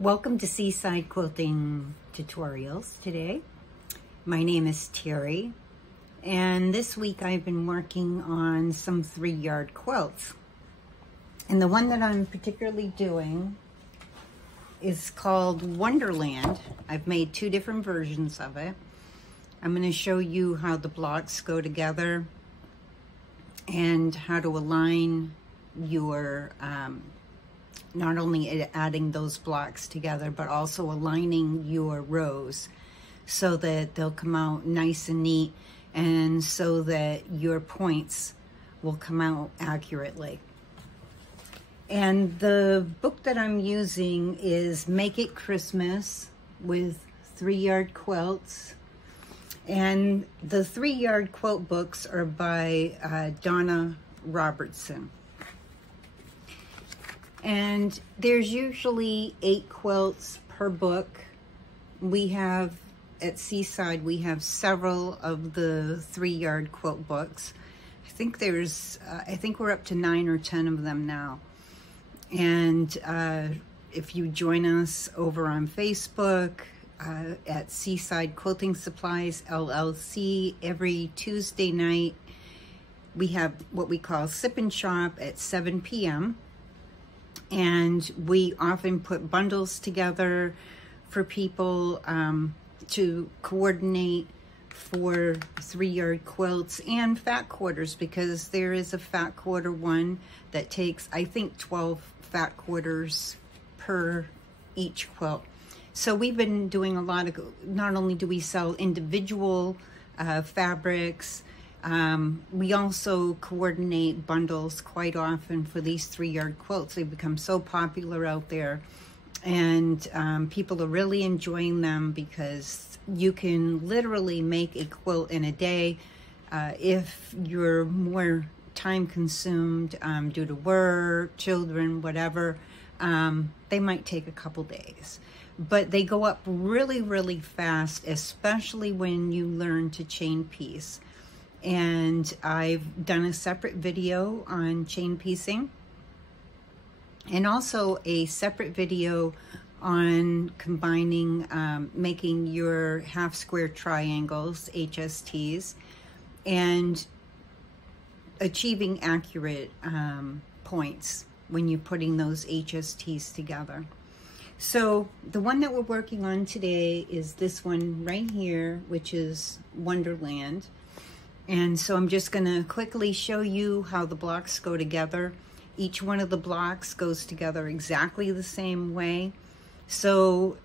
Welcome to Seaside Quilting Tutorials today. My name is Terry, and this week I've been working on some 3-yard quilts. And the one that I'm particularly doing is called Wonderland. I've made 2 different versions of it. I'm going to show you how the blocks go together and how to align your not only adding those blocks together, but also aligning your rows so that they'll come out nice and neat, and so that your points will come out accurately. And the book that I'm using is Make It Christmas with 3-yard quilts. And the 3-yard quilt books are by Donna Robertson. And there's usually 8 quilts per book. We have, at Seaside, we have several of the 3-yard quilt books. I think we're up to 9 or 10 of them now. And if you join us over on Facebook, at Seaside Quilting Supplies, LLC, every Tuesday night, we have what we call Sip and Shop at 7 p.m. And we often put bundles together for people to coordinate for 3-yard quilts and fat quarters, because there is a fat quarter one that takes, I think, 12 fat quarters per each quilt. So we've been doing a lot of, not only do we sell individual fabrics, we also coordinate bundles quite often for these 3-yard quilts. They've become so popular out there, and people are really enjoying them because you can literally make a quilt in a day. If you're more time consumed due to work, children, whatever, they might take a couple days. But they go up really, really fast, especially when you learn to chain piece. And I've done a separate video on chain piecing, and also a separate video on combining, making your half square triangles, HSTs, and achieving accurate points when you're putting those HSTs together. So the one that we're working on today is this one right here, which is Wonderland. And so I'm just going to quickly show you how the blocks go together. Each one of the blocks goes together exactly the same way. So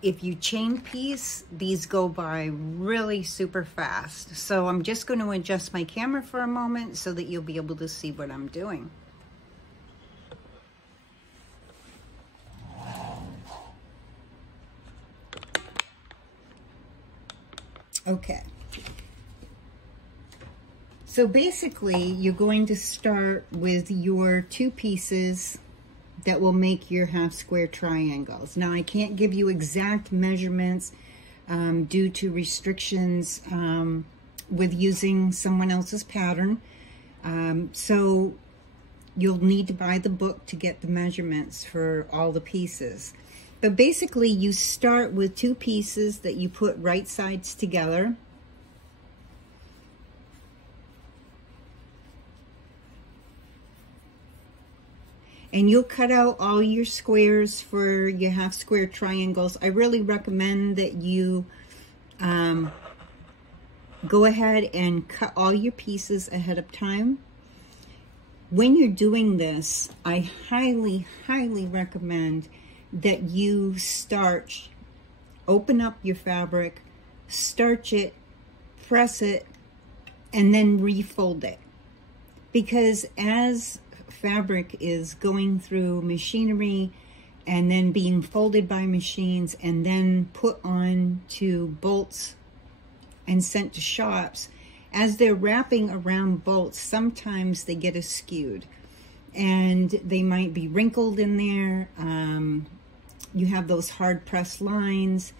if you chain piece, these go by really super fast. So I'm just going to adjust my camera for a moment so that you'll be able to see what I'm doing. Okay. So basically, you're going to start with your 2 pieces that will make your half square triangles. Now, I can't give you exact measurements due to restrictions with using someone else's pattern. So you'll need to buy the book to get the measurements for all the pieces. But basically, you start with 2 pieces that you put right sides together. And you'll cut out all your squares for your half square triangles. I really recommend that you go ahead and cut all your pieces ahead of time. When you're doing this, I highly, highly recommend that you starch, open up your fabric, starch it, press it, and then refold it. Because as fabric is going through machinery and then being folded by machines and then put on to bolts and sent to shops, as they're wrapping around bolts, sometimes they get askewed and they might be wrinkled in there. You have those hard pressed lines,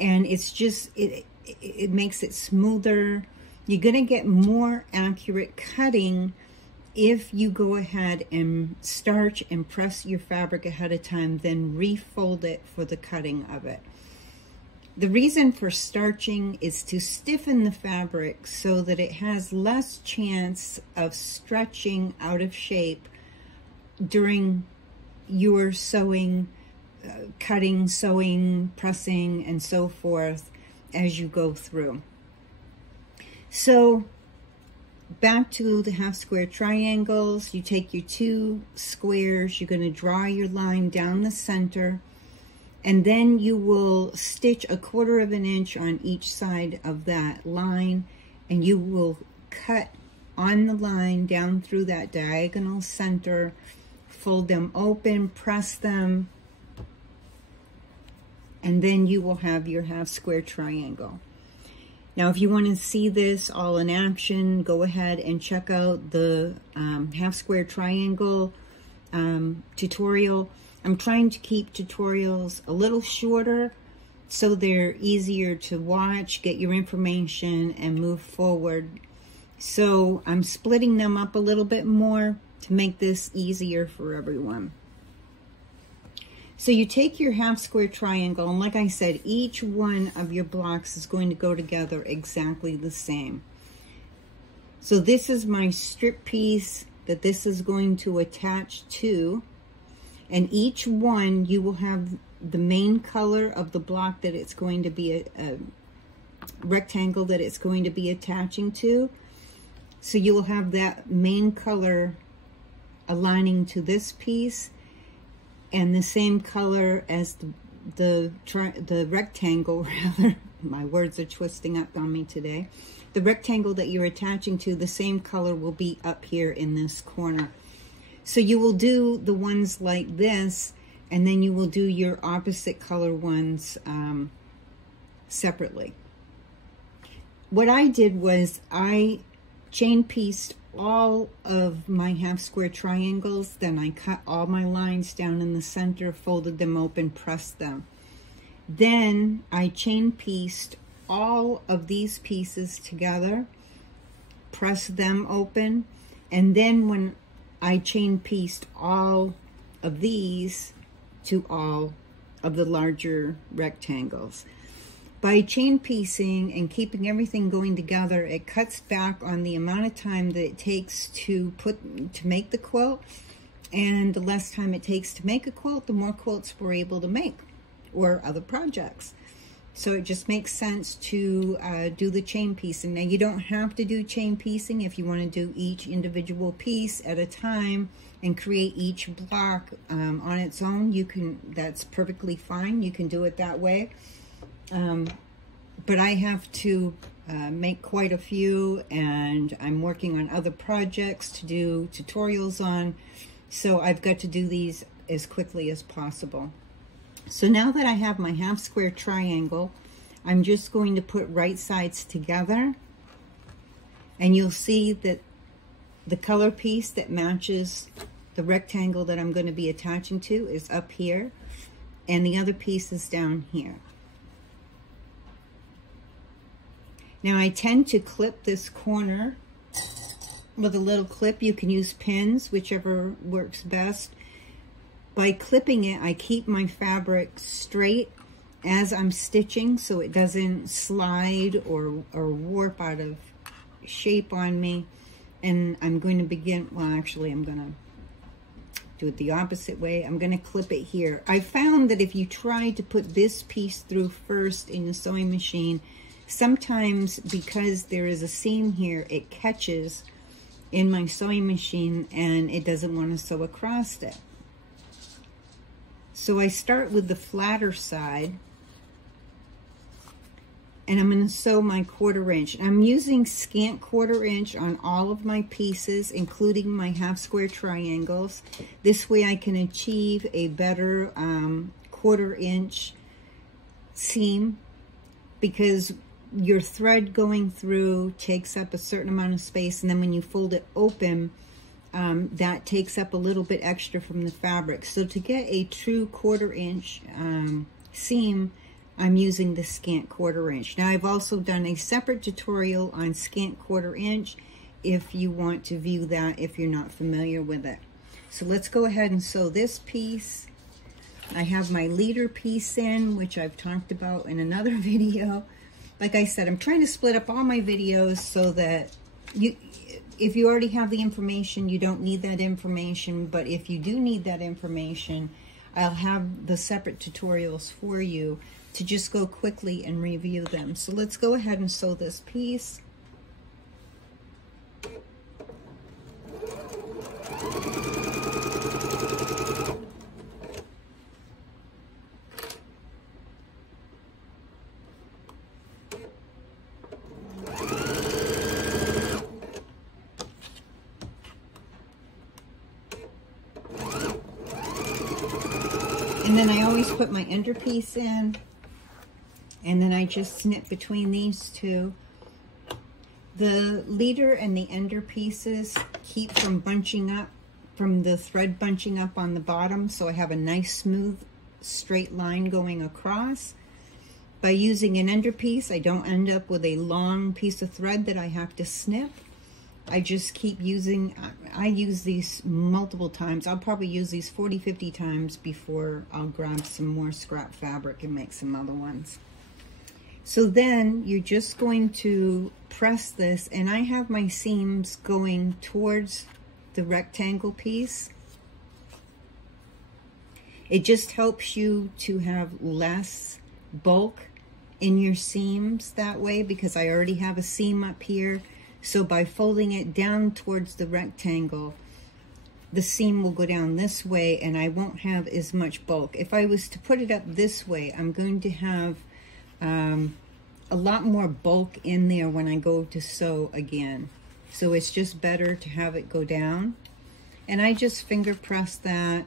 and it's just, it makes it smoother. You're gonna get more accurate cutting if you go ahead and starch and press your fabric ahead of time, then refold it for the cutting of it. The reason for starching is to stiffen the fabric so that it has less chance of stretching out of shape during your sewing, cutting, sewing, pressing, and so forth as you go through. So back to the half square triangles, you take your 2 squares, you're going to draw your line down the center, and then you will stitch 1/4 of an inch on each side of that line, and you will cut on the line down through that diagonal center, fold them open, press them, and then you will have your half square triangle. Now, if you want to see this all in action, go ahead and check out the half square triangle tutorial. I'm trying to keep tutorials a little shorter so they're easier to watch, get your information, and move forward. So I'm splitting them up a little bit more to make this easier for everyone. So you take your half square triangle, and like I said, each one of your blocks is going to go together exactly the same. So this is my strip piece that this is going to attach to, and each one you will have the main color of the block that it's going to be a rectangle that it's going to be attaching to. So you will have that main color aligning to this piece, and the same color as the rectangle, rather. My words are twisting up on me today. The rectangle that you're attaching to, the same color will be up here in this corner. So you will do the ones like this, and then you will do your opposite color ones separately. What I did was I chain pieced all of my half square triangles, then I cut all my lines down in the center, folded them open, pressed them. Then I chain pieced all of these pieces together, pressed them open, and then when I chain pieced all of these to all of the larger rectangles. By chain piecing and keeping everything going together, it cuts back on the amount of time that it takes to make the quilt, and the less time it takes to make a quilt, the more quilts we're able to make, or other projects. So it just makes sense to do the chain piecing. Now, you don't have to do chain piecing if you want to do each individual piece at a time and create each block on its own. You can, that's perfectly fine. You can do it that way. But I have to make quite a few, and I'm working on other projects to do tutorials on, so I've got to do these as quickly as possible. So now that I have my half square triangle, I'm just going to put right sides together, and you'll see that the color piece that matches the rectangle that I'm going to be attaching to is up here, and the other piece is down here. Now, I tend to clip this corner with a little clip. You can use pins, whichever works best. By clipping it, I keep my fabric straight as I'm stitching so it doesn't slide or warp out of shape on me. And I'm going to begin, well, actually, I'm going to do it the opposite way. I'm going to clip it here. I found that if you try to put this piece through first in the sewing machine, sometimes because there is a seam here, it catches in my sewing machine and it doesn't want to sew across it. So I start with the flatter side, and I'm going to sew my 1/4 inch. I'm using scant 1/4 inch on all of my pieces, including my half square triangles. This way I can achieve a better 1/4 inch seam, because your thread going through takes up a certain amount of space, and then when you fold it open, that takes up a little bit extra from the fabric. So to get a true 1/4 inch seam, I'm using the scant 1/4 inch. Now, I've also done a separate tutorial on scant 1/4 inch, if you want to view that if you're not familiar with it. So let's go ahead and sew this piece. I have my leader piece in, which I've talked about in another video. Like I said, I'm trying to split up all my videos so that if you already have the information, you don't need that information. But if you do need that information, I'll have the separate tutorials for you to just go quickly and review them. So let's go ahead and sew this piece. And then I always put my ender piece in, and then I just snip between these two. The leader and the ender pieces keep from bunching up, from the thread bunching up on the bottom, so I have a nice smooth straight line going across. By using an ender piece, I don't end up with a long piece of thread that I have to snip. I just keep using, I use these multiple times. I'll probably use these 40, 50 times before I'll grab some more scrap fabric and make some other ones. So then you're just going to press this, and I have my seams going towards the rectangle piece. It just helps you to have less bulk in your seams that way, because I already have a seam up here. So by folding it down towards the rectangle, the seam will go down this way and I won't have as much bulk. If I was to put it up this way, I'm going to have a lot more bulk in there when I go to sew again. So it's just better to have it go down. And I just finger press that.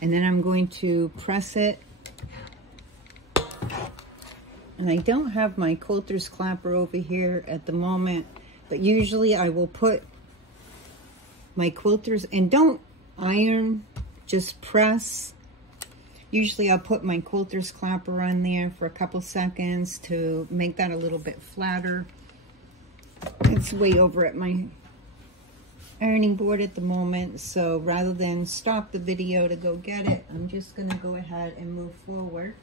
And then I'm going to press it. And I don't have my quilter's clapper over here at the moment, but usually I will put my quilters, and don't iron, just press. Usually I'll put my quilter's clapper on there for a couple seconds to make that a little bit flatter. It's way over at my ironing board at the moment, so rather than stop the video to go get it, I'm just going to go ahead and move forward.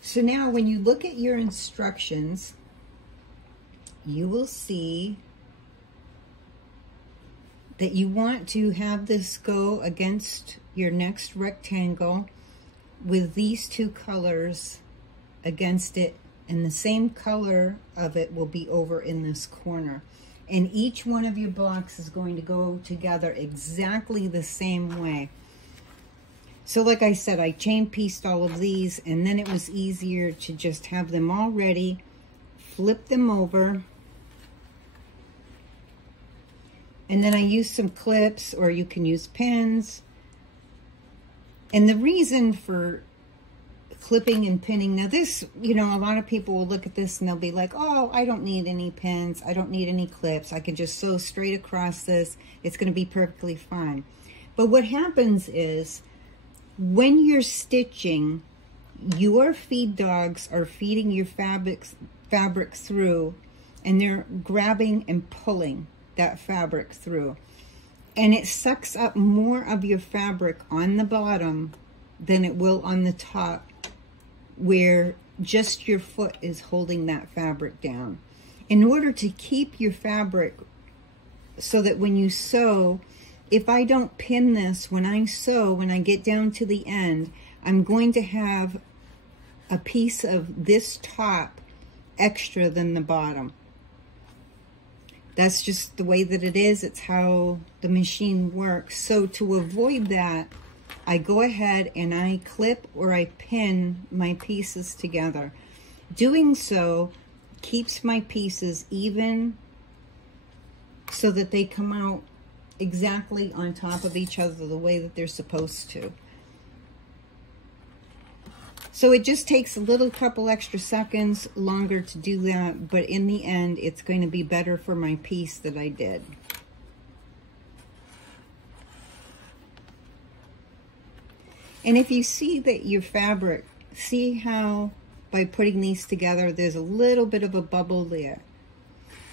So now when you look at your instructions, you will see that you want to have this go against your next rectangle with these two colors against it, and the same color of it will be over in this corner. And each one of your blocks is going to go together exactly the same way. So like I said, I chain pieced all of these, and then it was easier to just have them all ready, flip them over, and then I used some clips, or you can use pins. And the reason for clipping and pinning, now this, you know, a lot of people will look at this and they'll be like, oh, I don't need any pins, I don't need any clips, I can just sew straight across this, it's going to be perfectly fine. But what happens is, when you're stitching, your feed dogs are feeding your fabric through, and they're grabbing and pulling that fabric through. And it sucks up more of your fabric on the bottom than it will on the top, where just your foot is holding that fabric down. In order to keep your fabric so that when you sew, if I don't pin this, when I sew, when I get down to the end, I'm going to have a piece of this top extra than the bottom. That's just the way that it is. It's how the machine works. So to avoid that, I go ahead and I clip or I pin my pieces together. Doing so keeps my pieces even so that they come out exactly on top of each other the way that they're supposed to. So it just takes a little couple extra seconds longer to do that, but in the end it's going to be better for my piece that I did. And if you see that your fabric, see how by putting these together, there's a little bit of a bubble there.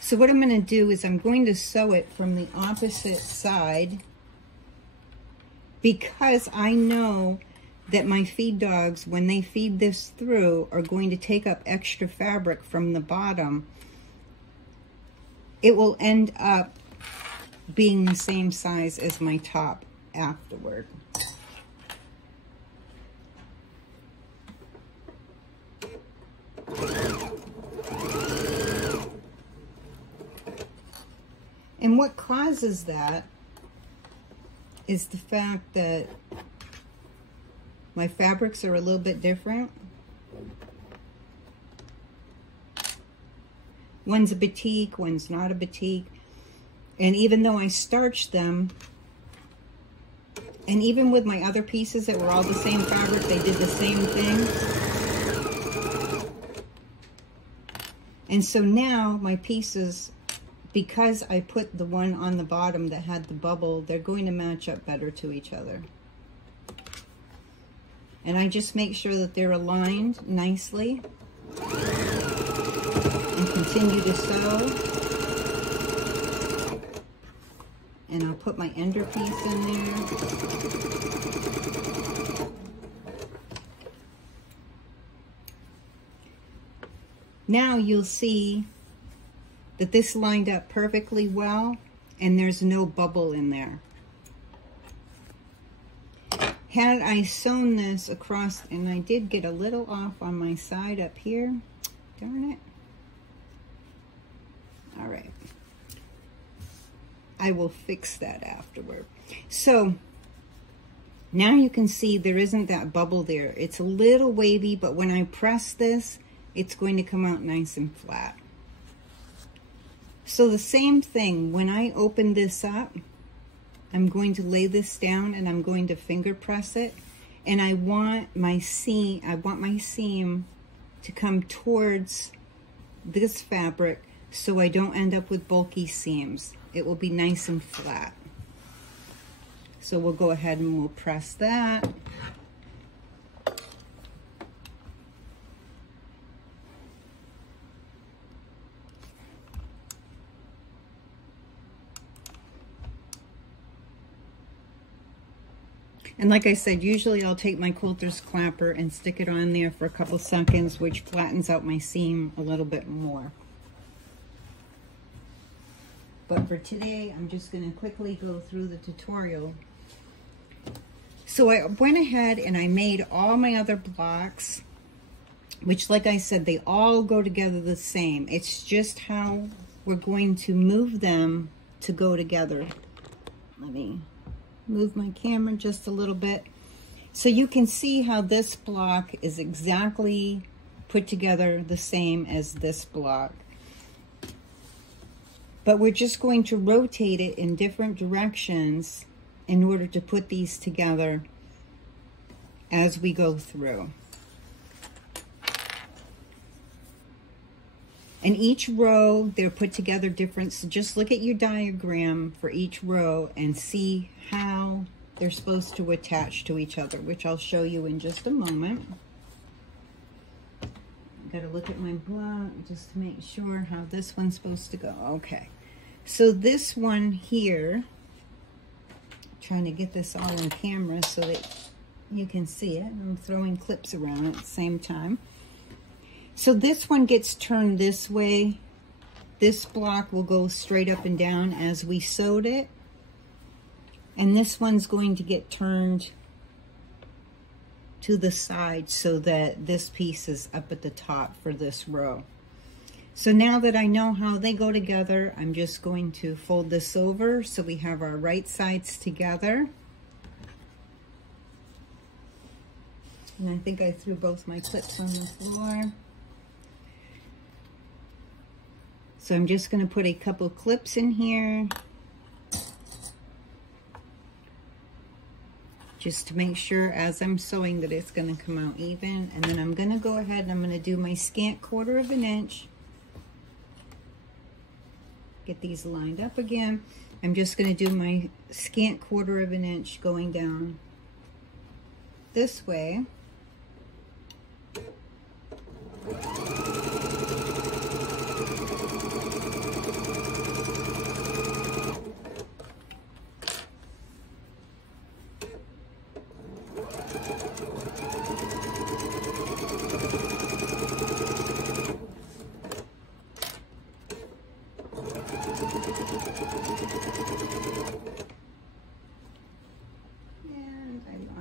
So what I'm going to do is I'm going to sew it from the opposite side, because I know that my feed dogs, when they feed this through, are going to take up extra fabric from the bottom. It will end up being the same size as my top afterward. And what causes that is the fact that my fabrics are a little bit different. One's a batik, one's not a batik. And even though I starched them, and even with my other pieces that were all the same fabric, they did the same thing. And so now my pieces, because I put the one on the bottom that had the bubble, they're going to match up better to each other. And I just make sure that they're aligned nicely. And continue to sew. And I'll put my ender piece in there. Now you'll see that this lined up perfectly well, and there's no bubble in there. Had I sewn this across, and I did get a little off on my side up here, darn it. All right, I will fix that afterward. So now you can see there isn't that bubble there. It's a little wavy, but when I press this, it's going to come out nice and flat. So the same thing, when I open this up, I'm going to lay this down and I'm going to finger press it. And I want my seam to come towards this fabric so I don't end up with bulky seams. It will be nice and flat. So we'll go ahead and we'll press that. And like I said, usually I'll take my quilter's clapper and stick it on there for a couple seconds, which flattens out my seam a little bit more. But for today, I'm just going to quickly go through the tutorial. So I went ahead and I made all my other blocks, which, like I said, they all go together the same. It's just how we're going to move them to go together. Let me move my camera just a little bit so you can see how this block is exactly put together the same as this block. But we're just going to rotate it in different directions in order to put these together as we go through. And each row, they're put together different. So just look at your diagram for each row and see how they're supposed to attach to each other, which I'll show you in just a moment. I've got to look at my block just to make sure how this one's supposed to go. Okay, so this one here, trying to get this all on camera so that you can see it. I'm throwing clips around at the same time. So this one gets turned this way. This block will go straight up and down as we sewed it. And this one's going to get turned to the side so that this piece is up at the top for this row. So now that I know how they go together, I'm just going to fold this over so we have our right sides together. And I think I threw both my clips on the floor. So I'm just going to put a couple clips in here just to make sure as I'm sewing that it's going to come out even. And then I'm going to go ahead and I'm going to do my scant 1/4 of an inch. Get these lined up again. I'm just going to do my scant 1/4 of an inch going down this way.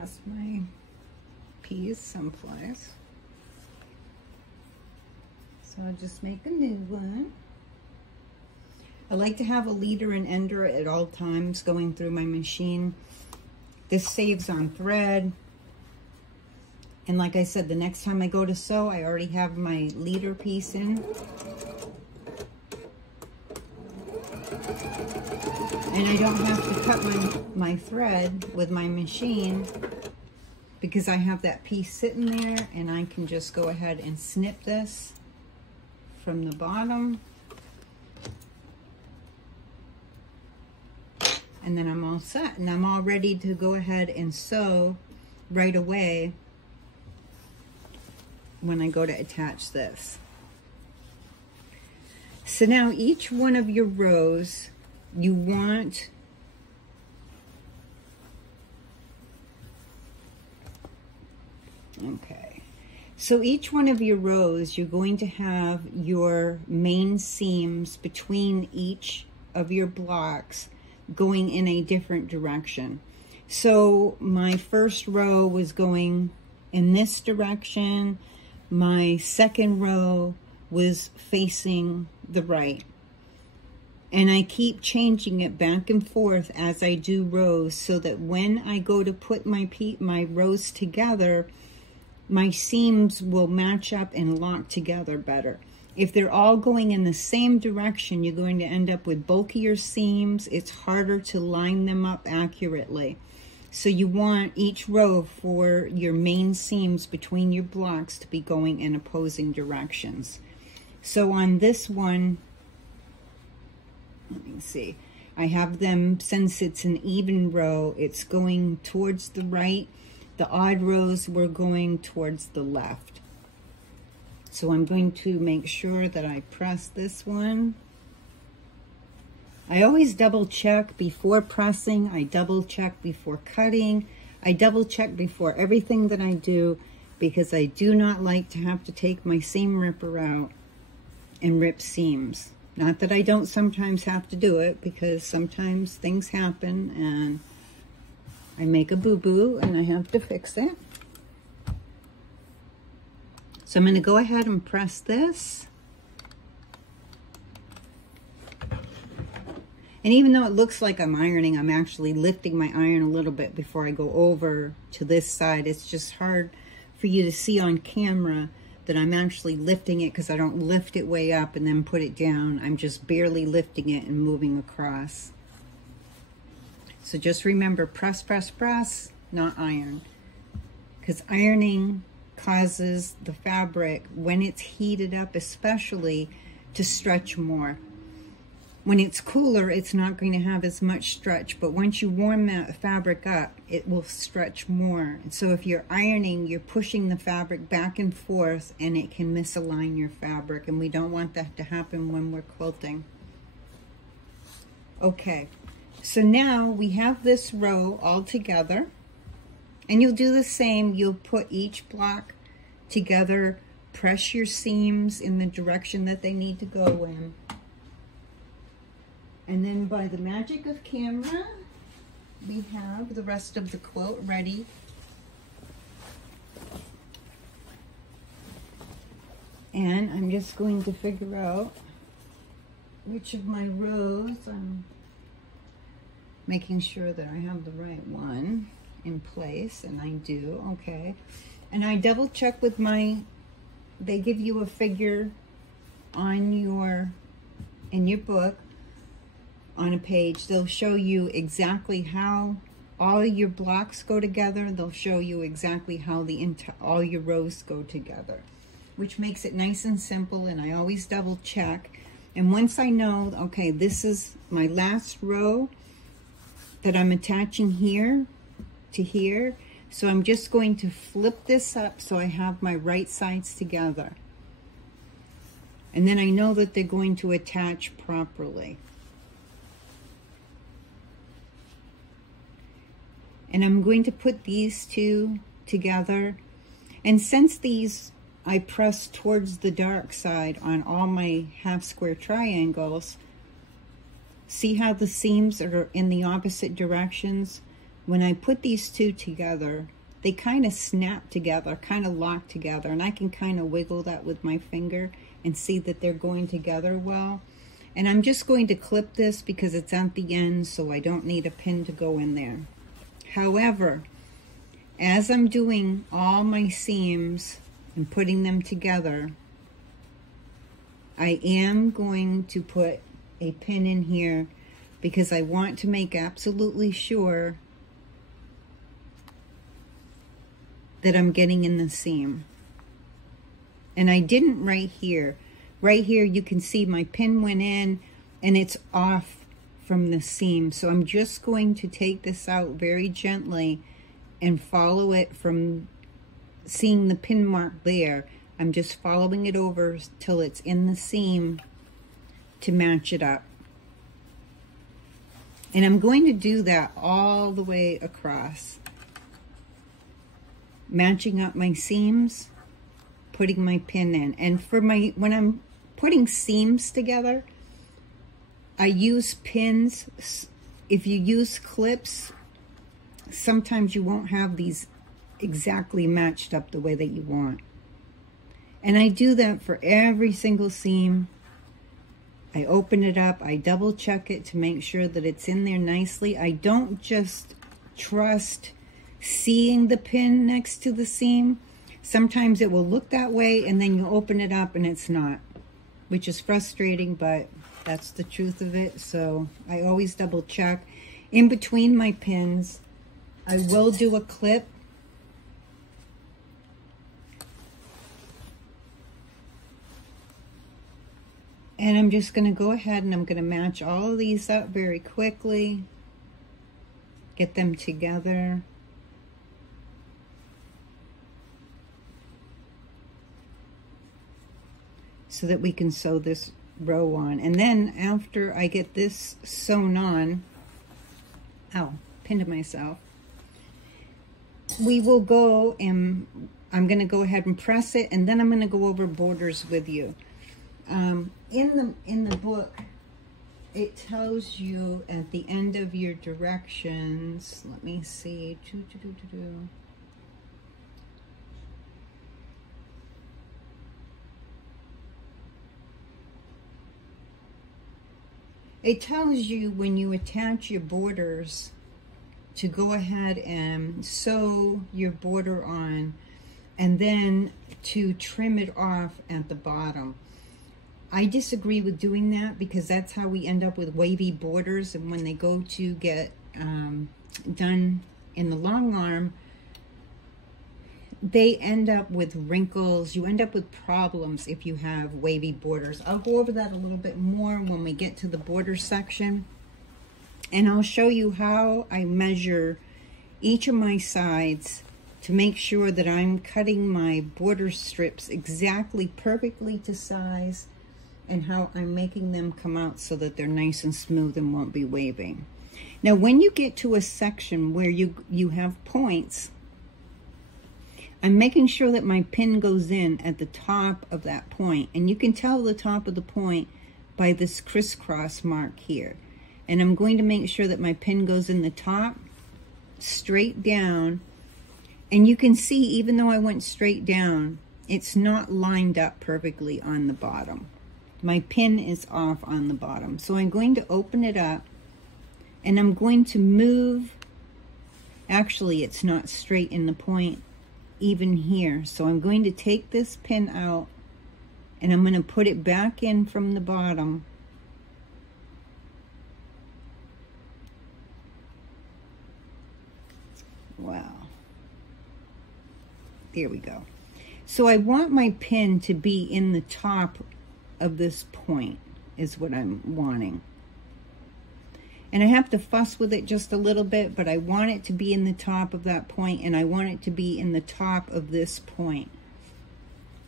lost my piece someplace. So I'll just make a new one. I like to have a leader and ender at all times going through my machine. This saves on thread. And like I said, the next time I go to sew, I already have my leader piece in. And I don't have to cut my thread with my machine because I have that piece sitting there, and I can just go ahead and snip this from the bottom. And then I'm all set, and I'm all ready to go ahead and sew right away when I go to attach this. So now each one of your rows, you want so each one of your rows, you're going to have your main seams between each of your blocks going in a different direction. So my first row was going in this direction. My second row was facing the right. And I keep changing it back and forth as I do rows so that when I go to put my rows together, my seams will match up and lock together better. If they're all going in the same direction, you're going to end up with bulkier seams. It's harder to line them up accurately. So you want each row for your main seams between your blocks to be going in opposing directions. So on this one, let me see, I have them, since it's an even row, it's going towards the right. The odd rows were going towards the left. So I'm going to make sure that I press this one. I always double check before pressing. I double check before cutting. I double check before everything that I do, because I do not like to have to take my seam ripper out and rip seams. Not that I don't sometimes have to do it, because sometimes things happen and I make a boo-boo and I have to fix it. So I'm going to go ahead and press this. And even though it looks like I'm ironing, I'm actually lifting my iron a little bit before I go over to this side. It's just hard for you to see on camera that I'm actually lifting it, because I don't lift it way up and then put it down. I'm just barely lifting it and moving across. So just remember, press, press, press, not iron. Because ironing causes the fabric, when it's heated up especially, to stretch more. When it's cooler, it's not going to have as much stretch, but once you warm that fabric up, it will stretch more. And so if you're ironing, you're pushing the fabric back and forth, and it can misalign your fabric, and we don't want that to happen when we're quilting. Okay, so now we have this row all together, and you'll do the same. You'll put each block together, press your seams in the direction that they need to go in. And then by the magic of camera, we have the rest of the quilt ready. And I'm just going to figure out which of my rows I'm making sure that I have the right one in place, and I do, okay. And I double check with they give you a figure on in your book, on a page. They'll show you exactly how all your blocks go together. They'll show you exactly how all your rows go together, which makes it nice and simple, and I always double check. And once I know, okay, this is my last row that I'm attaching here to here, so I'm just going to flip this up so I have my right sides together. And then I know that they're going to attach properly. And I'm going to put these two together. And since these I press towards the dark side on all my half square triangles, see how the seams are in the opposite directions? when I put these two together, they kind of snap together, kind of lock together, and I can kind of wiggle that with my finger and see that they're going together well. And I'm just going to clip this because it's at the end, so I don't need a pin to go in there. However, as I'm doing all my seams and putting them together, I am going to put a pin in here because I want to make absolutely sure that I'm getting in the seam. And I didn't right here. Right here you can see my pin went in and it's off from the seam. So I'm just going to take this out very gently and follow it from seeing the pin mark there. I'm just following it over till it's in the seam to match it up. And I'm going to do that all the way across. Matching up my seams, putting my pin in. And for my, when I'm putting seams together, I use pins. If you use clips, sometimes you won't have these exactly matched up the way that you want. And I do that for every single seam. I open it up, I double check it to make sure that it's in there nicely. I don't just trust seeing the pin next to the seam. Sometimes it will look that way and then you open it up and it's not, which is frustrating, but that's the truth of it. So I always double check. In between my pins, I will do a clip. And I'm just going to go ahead and I'm going to match all of these up very quickly. Get them together. So that we can sew this row on. And then after I get this sewn on, ow, pinned myself, we will go and I'm going to go ahead and press it, and then I'm going to go over borders with you. In the book, it tells you at the end of your directions, let me see, it tells you when you attach your borders to go ahead and sew your border on and then to trim it off at the bottom. I disagree with doing that because that's how we end up with wavy borders, and when they go to get done in the long arm, they end up with wrinkles. You end up with problems if you have wavy borders. I'll go over that a little bit more when we get to the border section, and I'll show you how I measure each of my sides to make sure that I'm cutting my border strips exactly perfectly to size, and how I'm making them come out so that they're nice and smooth and won't be waving. Now, when you get to a section where you have points, I'm making sure that my pin goes in at the top of that point. And you can tell the top of the point by this crisscross mark here. And I'm going to make sure that my pin goes in the top, straight down. And you can see, even though I went straight down, it's not lined up perfectly on the bottom. My pin is off on the bottom. So I'm going to open it up and I'm going to move. Actually, it's not straight in the point even here. So I'm going to take this pin out and I'm going to put it back in from the bottom. Wow. There we go. So I want my pin to be in the top of this point is what I'm wanting. And I have to fuss with it just a little bit, but I want it to be in the top of that point, and I want it to be in the top of this point.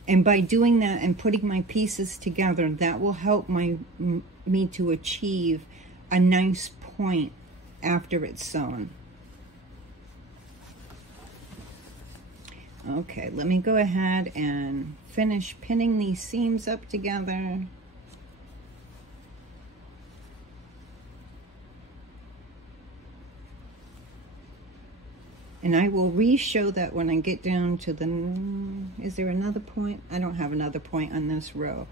And by doing that and putting my pieces together, that will help me to achieve a nice point after it's sewn. Okay, let me go ahead and finish pinning these seams up together. And I will re-show that when I get down to the, is there another point? I don't have another point on this row.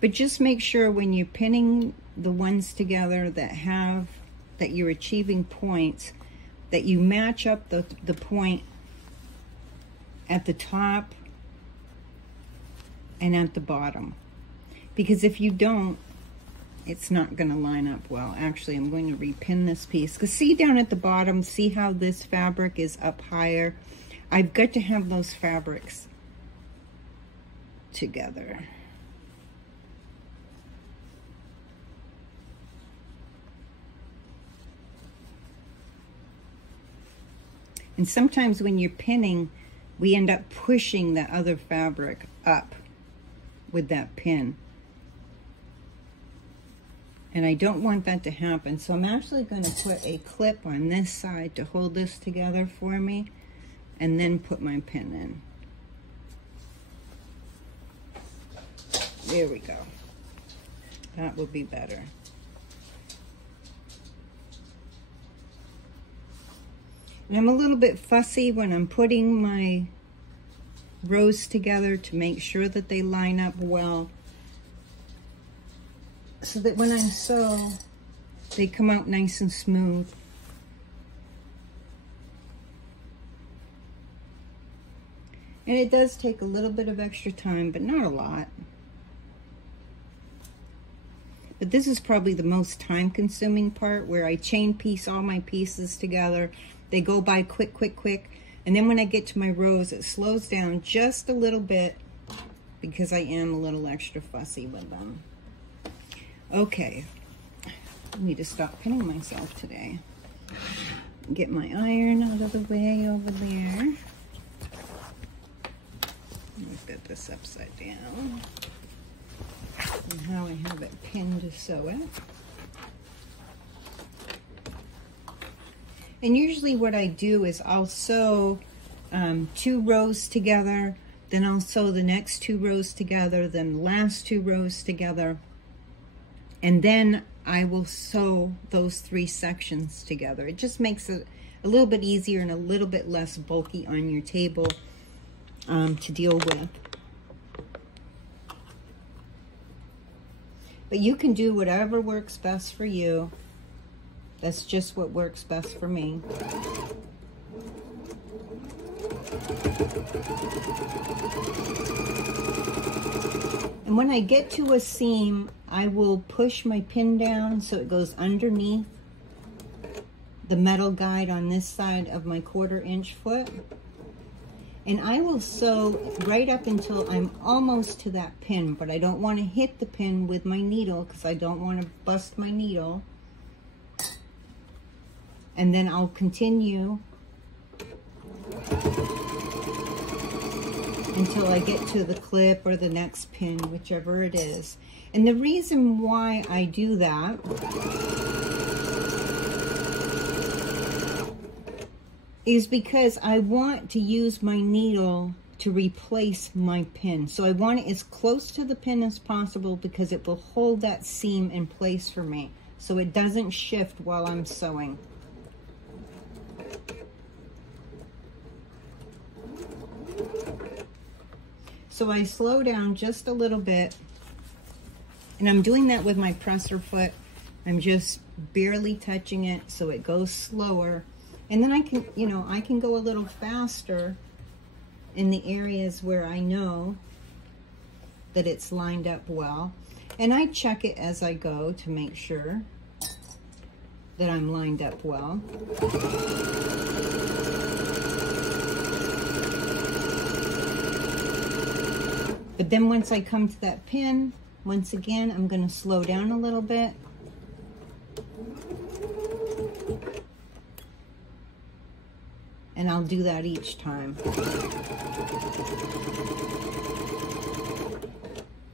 But just make sure when you're pinning the ones together that you're achieving points, that you match up the point at the top and at the bottom. Because if you don't, it's not going to line up well. Actually, I'm going to repin this piece. Because see down at the bottom, see how this fabric is up higher? I've got to have those fabrics together. And sometimes when you're pinning, we end up pushing the other fabric up with that pin. And I don't want that to happen. So I'm actually going to put a clip on this side to hold this together for me, and then put my pin in. There we go. That will be better. And I'm a little bit fussy when I'm putting my rows together to make sure that they line up well, so that when I sew, they come out nice and smooth. And it does take a little bit of extra time, but not a lot. But this is probably the most time-consuming part, where I chain piece all my pieces together. They go by quick, quick, quick. And then when I get to my rows, it slows down just a little bit because I am a little extra fussy with them. Okay, I need to stop pinning myself today. Get my iron out of the way over there. I've got this upside down. And how I have it pinned to sew it. And usually what I do is I'll sew 2 rows together, then I'll sew the next 2 rows together, then the last 2 rows together, and then I will sew those 3 sections together. It just makes it a little bit easier and a little bit less bulky on your table to deal with. But you can do whatever works best for you. That's just what works best for me. And when I get to a seam, I will push my pin down so it goes underneath the metal guide on this side of my 1/4 inch foot. And I will sew right up until I'm almost to that pin, but I don't want to hit the pin with my needle because I don't want to bust my needle. And then I'll continue until I get to the clip or the next pin, whichever it is. And the reason why I do that is because I want to use my needle to replace my pin. So I want it as close to the pin as possible because it will hold that seam in place for me so it doesn't shift while I'm sewing. So I slow down just a little bit, and I'm doing that with my presser foot. I'm just barely touching it so it goes slower. And then I can, you know, I can go a little faster in the areas where I know that it's lined up well. And I check it as I go to make sure that I'm lined up well. But then once I come to that pin, once again, I'm going to slow down a little bit. And I'll do that each time.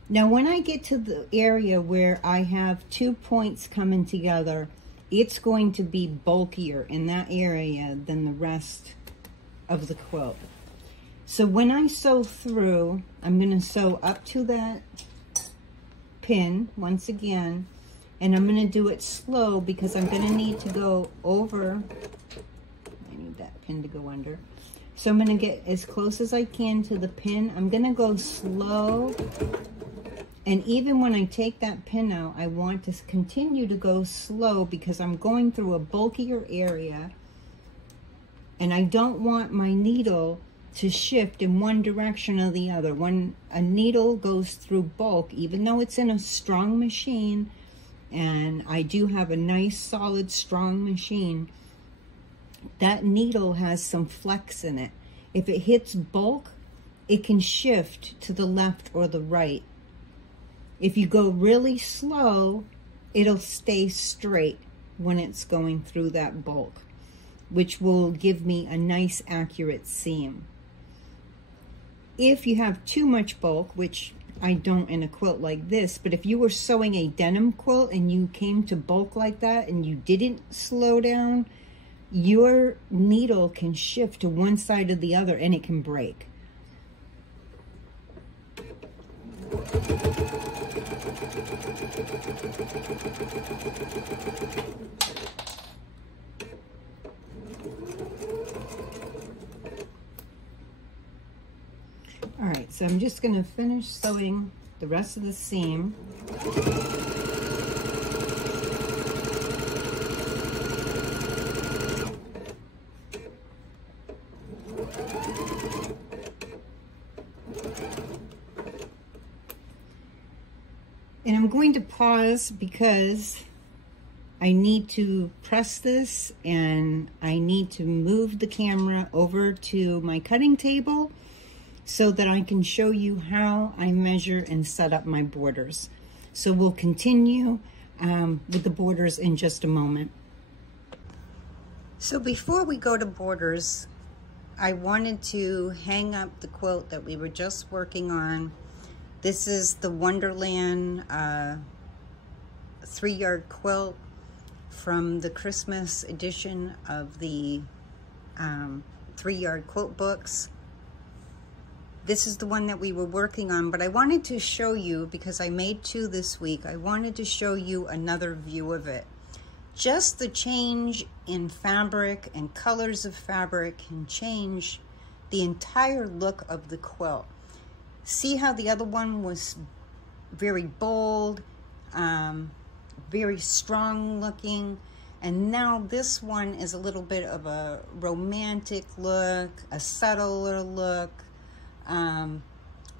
Now when I get to the area where I have 2 points coming together, it's going to be bulkier in that area than the rest of the quilt. So when I sew through, I'm going to sew up to that pin once again, and I'm going to do it slow because I'm going to need to go over, I need that pin to go under. So I'm gonna get as close as I can to the pin. I'm gonna go slow. And even when I take that pin out, I want to continue to go slow because I'm going through a bulkier area. And I don't want my needle to shift in one direction or the other. When a needle goes through bulk, even though it's in a strong machine, and I do have a nice, solid, strong machine, that needle has some flex in it. If it hits bulk, it can shift to the left or the right. If you go really slow, it'll stay straight when it's going through that bulk, which will give me a nice, accurate seam. If you have too much bulk, which I don't in a quilt like this, but if you were sewing a denim quilt and you came to bulk like that and you didn't slow down, your needle can shift to one side or the other and it can break. All right, so I'm just going to finish sewing the rest of the seam. And I'm going to pause because I need to press this and I need to move the camera over to my cutting table so that I can show you how I measure and set up my borders. So we'll continue with the borders in just a moment. So before we go to borders, I wanted to hang up the quilt that we were just working on. This is the Wonderland 3-yard quilt from the Christmas edition of the 3-yard quilt books. This is the one that we were working on, but I wanted to show you, because I made 2 this week, I wanted to show you another view of it. Just the change in fabric and colors of fabric can change the entire look of the quilt. See how the other one was very bold, very strong looking, and now this one is a little bit of a romantic look, a subtler look.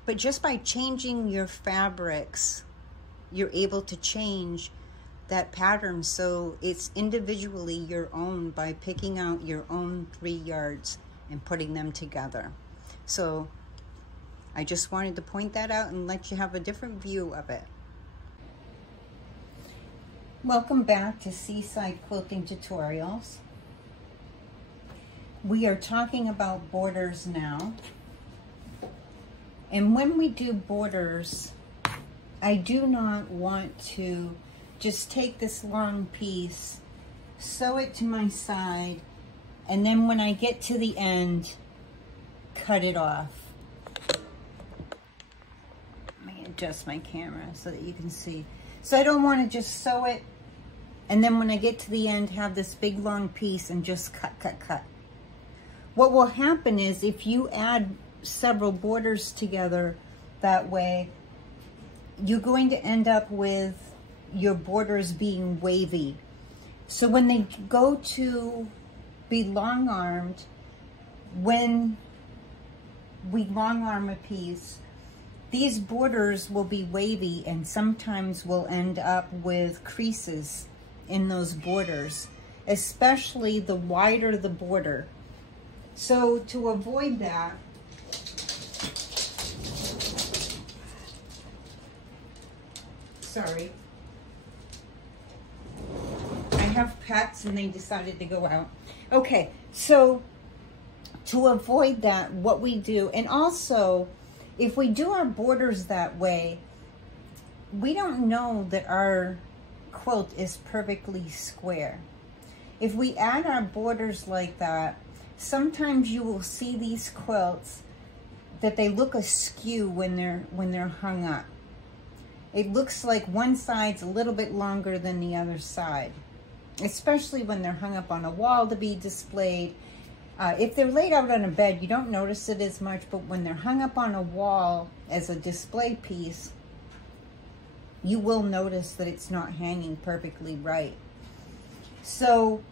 But just by changing your fabrics, you're able to change that pattern so it's individually your own by picking out your own 3 yards and putting them together. So I just wanted to point that out and let you have a different view of it. Welcome back to Seaside Quilting Tutorials. We are talking about borders now. And when we do borders, I do not want to just take this long piece, sew it to my side, and then when I get to the end, cut it off. Let me adjust my camera so that you can see. So I don't want to just sew it, and then when I get to the end, have this big long piece and just cut, cut, cut. What will happen is if you add several borders together that way, you're going to end up with your borders being wavy. So when they go to be long-armed, when we long-arm a piece, these borders will be wavy and sometimes we'll end up with creases in those borders, especially the wider the border. So to avoid that, sorry, I have pets and they decided to go out. Okay, so to avoid that, what we do, and also if we do our borders that way, we don't know that our quilt is perfectly square. If we add our borders like that, sometimes you will see these quilts that they look askew when they're hung up. It looks like one side's a little bit longer than the other side, especially when they're hung up on a wall to be displayed. If they're laid out on a bed, you don't notice it as much, but when they're hung up on a wall as a display piece, you will notice that it's not hanging perfectly right. So,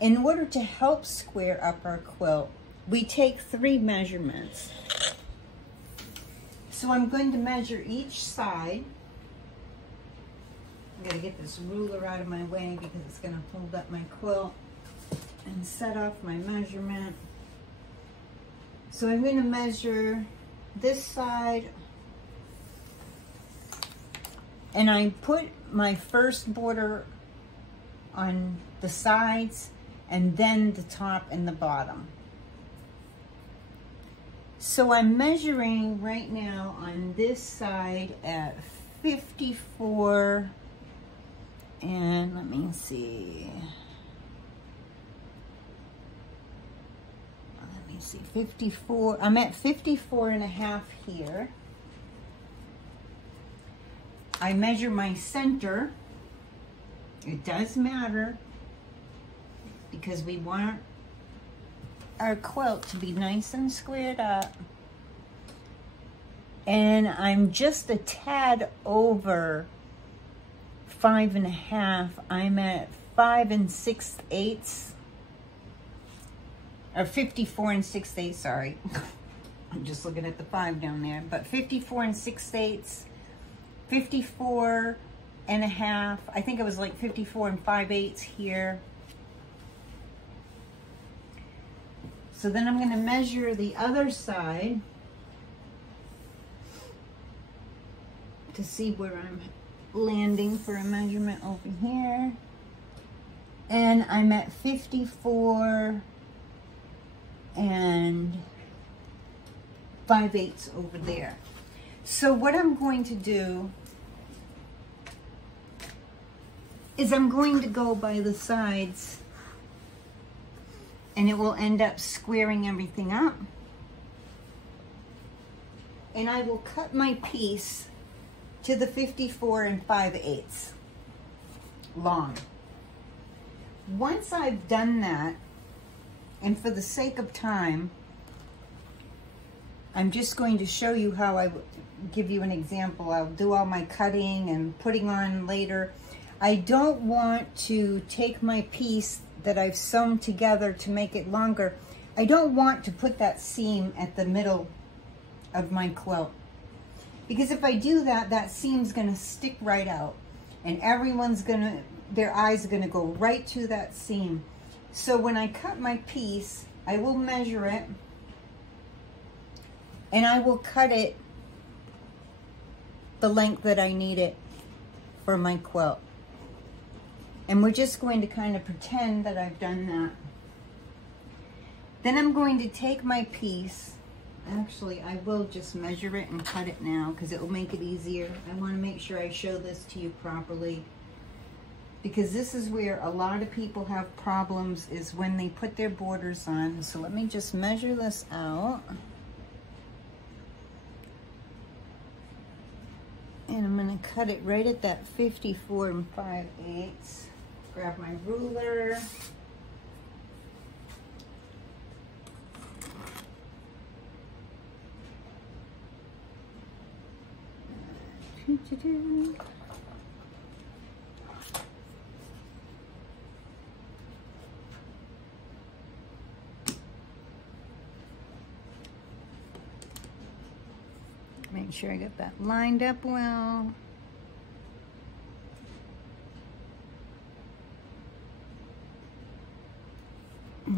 in order to help square up our quilt, we take 3 measurements. So I'm going to measure each side. I'm going to get this ruler out of my way because it's going to hold up my quilt and set off my measurement. So I'm going to measure this side, and I put my first border on the sides and then the top and the bottom. So I'm measuring right now on this side at 54, and let me see. 54, I'm at 54.5 here. I measure my center. It does matter because we want our quilt to be nice and squared up. And I'm just a tad over 5.5. I'm at 5 6/8. Or 54 6/8, sorry. I'm just looking at the 5 down there. But 54 6/8, 54.5. I think it was like 54 5/8 here. So then I'm going to measure the other side to see where I'm landing for a measurement over here. And I'm at 54 5/8 over there. So what I'm going to do is I'm going to go by the sides, and it will end up squaring everything up. And I will cut my piece to the 54 5/8 long. Once I've done that, and for the sake of time, I'm just going to show you how I would give you an example. I'll do all my cutting and putting on later. I don't want to take my piece that I've sewn together to make it longer. I don't want to put that seam at the middle of my quilt. Because if I do that, that seam's gonna stick right out. And their eyes are gonna go right to that seam. So when I cut my piece, I will measure it, and I will cut it the length that I need it for my quilt. And we're just going to kind of pretend that I've done that. Then I'm going to take my piece. Actually, I will just measure it and cut it now because it will make it easier. I want to make sure I show this to you properly, because this is where a lot of people have problems, is when they put their borders on. So let me just measure this out. And I'm going to cut it right at that 54 5/8. Grab my ruler. Make sure I get that lined up well.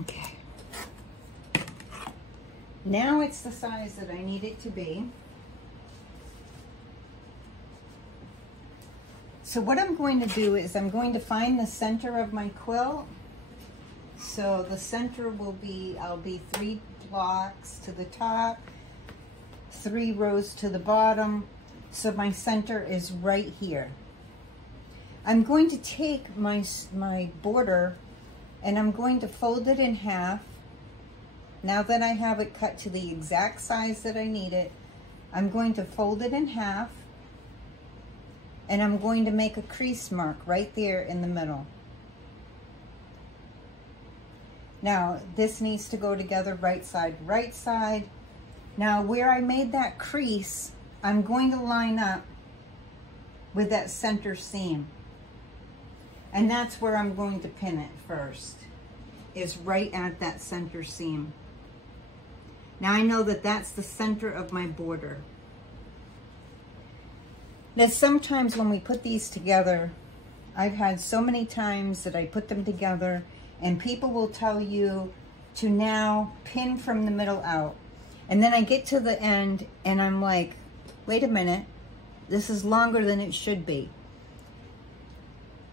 Okay. Now it's the size that I need it to be. So what I'm going to do is I'm going to find the center of my quilt. So the center will be, I'll be 3 blocks to the top, 3 rows to the bottom. So my center is right here. I'm going to take my border and I'm going to fold it in half. Now that I have it cut to the exact size that I need it, I'm going to fold it in half, and I'm going to make a crease mark right there in the middle. Now, this needs to go together right side, right side. Now, where I made that crease, I'm going to line up with that center seam. And that's where I'm going to pin it first, is right at that center seam. Now, I know that that's the center of my border. Now, sometimes when we put these together, I've had so many times that I put them together and people will tell you to now pin from the middle out. And then I get to the end and I'm like, wait a minute, this is longer than it should be.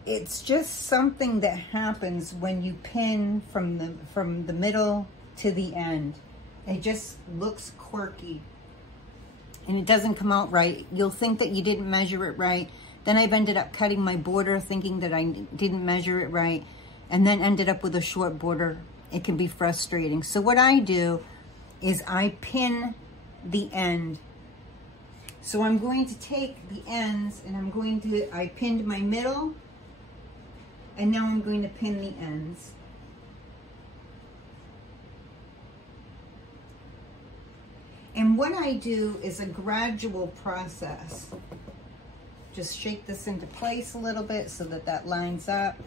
It's just something that happens when you pin from the middle to the end. It just looks quirky and it doesn't come out right. You'll think that you didn't measure it right. Then I've ended up cutting my border thinking that I didn't measure it right, and then ended up with a short border. It can be frustrating. So what I do is I pin the end. So I'm going to take the ends and I pinned my middle, and now I'm going to pin the ends. And what I do is a gradual process. Just shake this into place a little bit so that that lines up.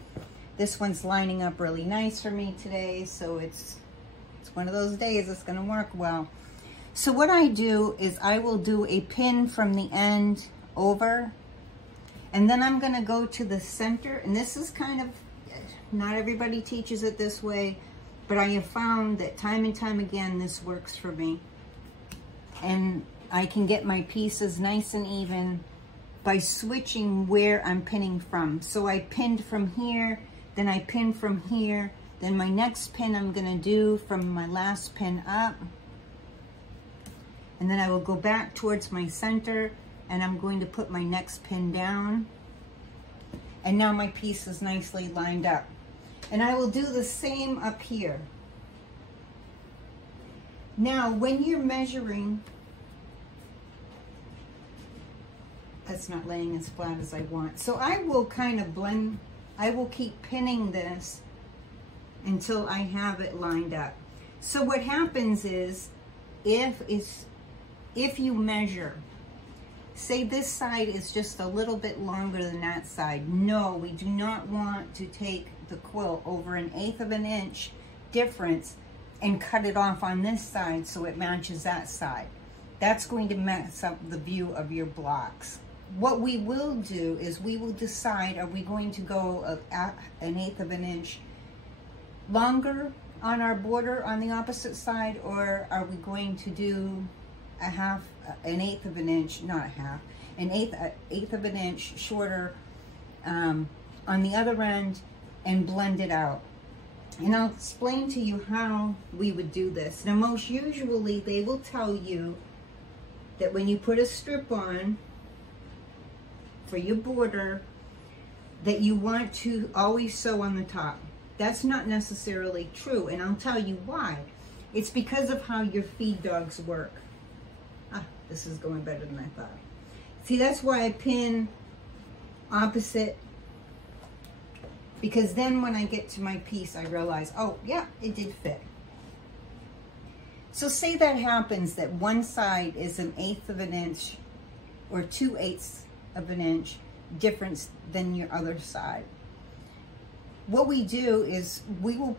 This one's lining up really nice for me today, so it's one of those days it's gonna work well. So what I do is I will do a pin from the end over, and then I'm gonna go to the center, and this is kind of, not everybody teaches it this way, but I have found that time and time again this works for me. And I can get my pieces nice and even by switching where I'm pinning from. So I pinned from here, then I pinned from here, then my next pin I'm gonna do from my last pin up, and then I will go back towards my center and I'm going to put my next pin down, and now my piece is nicely lined up. And I will do the same up here. Now, when you're measuring, it's not laying as flat as I want. So I will kind of blend, I will keep pinning this until I have it lined up. So what happens is, if you measure, say this side is just a little bit longer than that side. No, we do not want to take the quilt over 1/8 of an inch difference and cut it off on this side so it matches that side. That's going to mess up the view of your blocks. What we will do is we will decide, are we going to go 1/8 of an inch longer on our border on the opposite side, or are we going to do an eighth of an inch, not a half, an eighth of an inch shorter on the other end and blend it out. And I'll explain to you how we would do this. Now, most usually they will tell you that when you put a strip on for your border, that you want to always sew on the top. That's not necessarily true, and I'll tell you why. It's because of how your feed dogs work. This is going better than I thought. See, that's why I pin opposite, because then when I get to my piece, I realize, oh yeah, it did fit. So say that happens, that one side is 1/8 of an inch or 2/8 of an inch difference than your other side. What we do is we will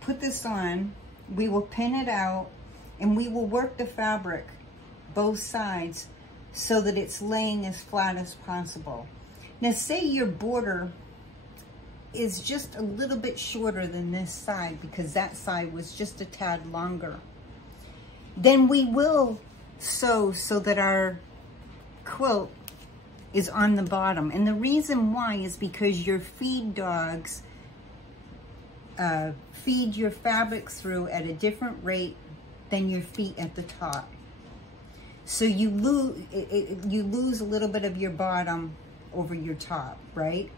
put this on, we will pin it out, and we will work the fabric both sides so that it's laying as flat as possible. Now, say your border is just a little bit shorter than this side because that side was just a tad longer. Then we will sew so that our quilt is on the bottom. And the reason why is because your feed dogs feed your fabric through at a different rate than your feet at the top. So you lose a little bit of your bottom over your top, right?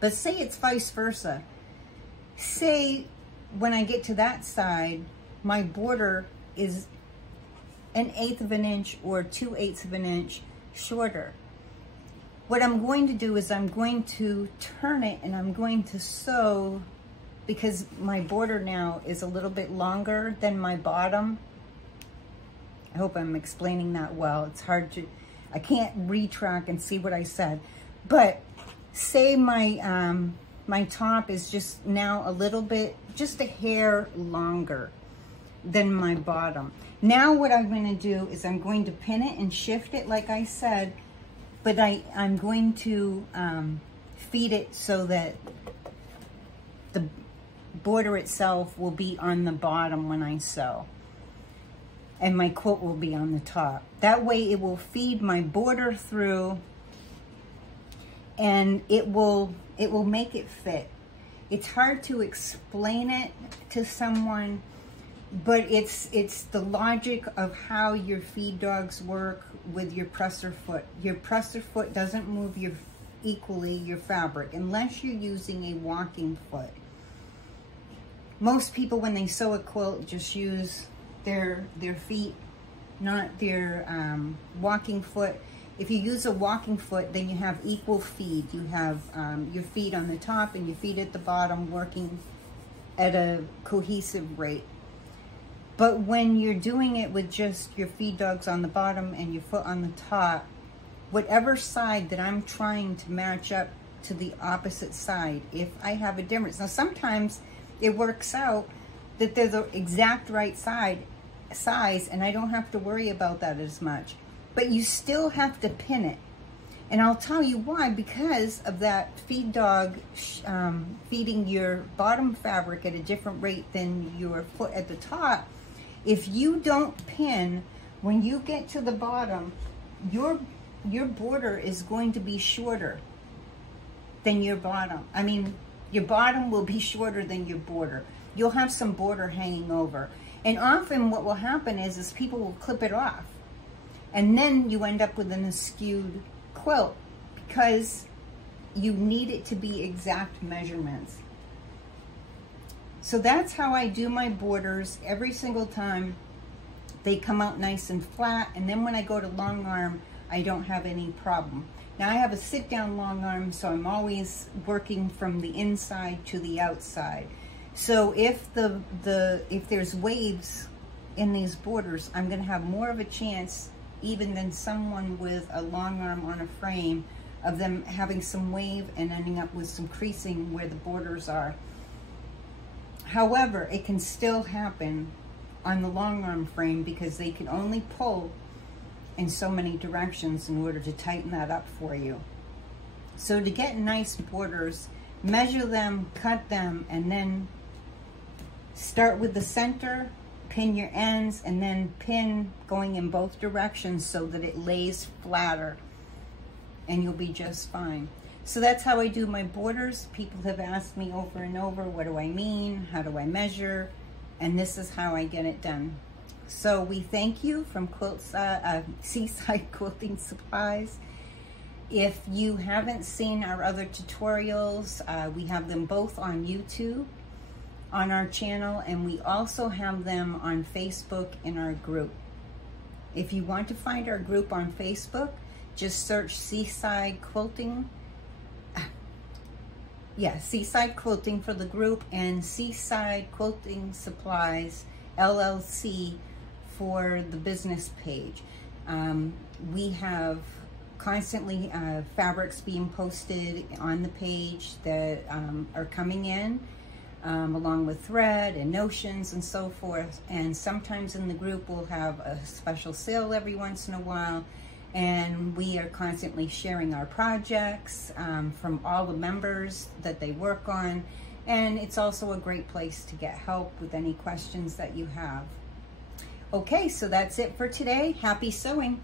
But say it's vice versa. Say when I get to that side, my border is 1/8 of an inch or 2/8 of an inch shorter. What I'm going to do is I'm going to turn it and I'm going to sew because my border now is a little bit longer than my bottom. I hope I'm explaining that well. It's hard to, I can't retrack and see what I said. But say my, my top is just now a little bit, just a hair longer than my bottom. Now what I'm going to do is I'm going to pin it and shift it like I said, but I'm going to feed it so that the border itself will be on the bottom when I sew, and my quilt will be on the top. That way it will feed my border through, and it will make it fit. It's hard to explain it to someone, but it's the logic of how your feed dogs work with your presser foot. Your presser foot doesn't move equally your fabric unless you're using a walking foot. Most people, when they sew a quilt, just use their feet, not their walking foot. If you use a walking foot, then you have equal feed. You have your feet on the top and your feet at the bottom working at a cohesive rate. But when you're doing it with just your feed dogs on the bottom and your foot on the top, whatever side that I'm trying to match up to the opposite side, if I have a difference. Now sometimes it works out that they're the exact right size and I don't have to worry about that as much. But you still have to pin it. And I'll tell you why, because of that feed dog feeding your bottom fabric at a different rate than your foot at the top. If you don't pin, when you get to the bottom, your border is going to be shorter than your bottom. I mean, your bottom will be shorter than your border. You'll have some border hanging over. And often what will happen is people will clip it off. And then you end up with an askewed quilt because you need it to be exact measurements. So that's how I do my borders every single time. They come out nice and flat, and then when I go to long arm, I don't have any problem. Now I have a sit down long arm, so I'm always working from the inside to the outside. So if there's waves in these borders, I'm gonna have more of a chance even than someone with a long arm on a frame of them having some wave and ending up with some creasing where the borders are. However, it can still happen on the long arm frame because they can only pull in so many directions in order to tighten that up for you. So to get nice borders, measure them, cut them, and then start with the center, pin your ends, and then pin going in both directions so that it lays flatter, and you'll be just fine. So that's how I do my borders. People have asked me over and over, what do I mean? How do I measure? And this is how I get it done. So we thank you from Quilts, Seaside Quilting Supplies. If you haven't seen our other tutorials, we have them both on YouTube on our channel, and we also have them on Facebook in our group. If you want to find our group on Facebook, just search Seaside Quilting. Seaside Quilting for the group, and Seaside Quilting Supplies LLC for the business page. We have constantly fabrics being posted on the page that are coming in, along with thread and notions and so forth. And sometimes in the group we'll have a special sale every once in a while. And we are constantly sharing our projects from all the members that they work on. And it's also a great place to get help with any questions that you have. Okay, so that's it for today. Happy sewing.